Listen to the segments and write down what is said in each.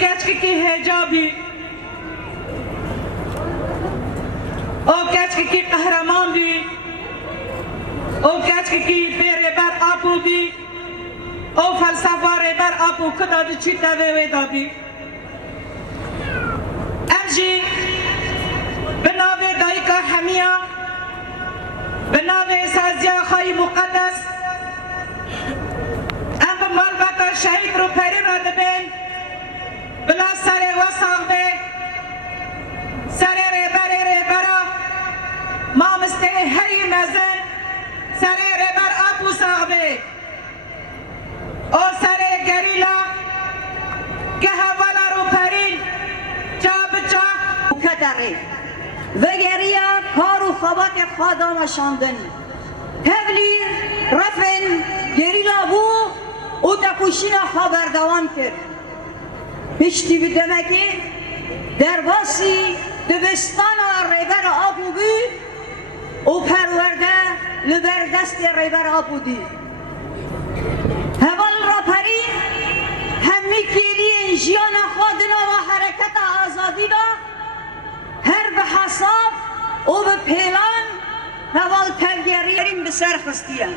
کچکی کی حجابی او کچکی کی قهرمان بی او کچکی کی بره بر آپو بی او فلسفه بر آپو کدا دی چی تاوه دابی امجی بناوه دایکا حمیا بناوه سازیا خواهی مقدس ام بمالبتا شهید رو پری را دبین بلا سر وساق به سر ربرا ما مسته هری مزن سر ربر آپو ساق به او سر گریلا که حوالا رو پرین چا بچا کتره و گریا کار و خوابات خدا مشاندن هولی رفن گریلا بو او تکوشینا خبردوان کرد پشتی بدمه که در باسی دبستان و ریبر آبو بی او پرورده لبر دست ریبر آبو دی هوال را پری همی کلی جیان خودنا و حرکت آزادی دا هر به حساب او به پیلان هوال تلگیرین به سر خستیه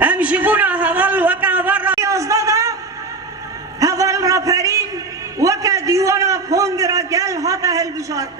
هم جبونا هوال وکا هوال را یازدادا هوال را پرین وکا دیوانا کنگ را گل هاتا هل بشارت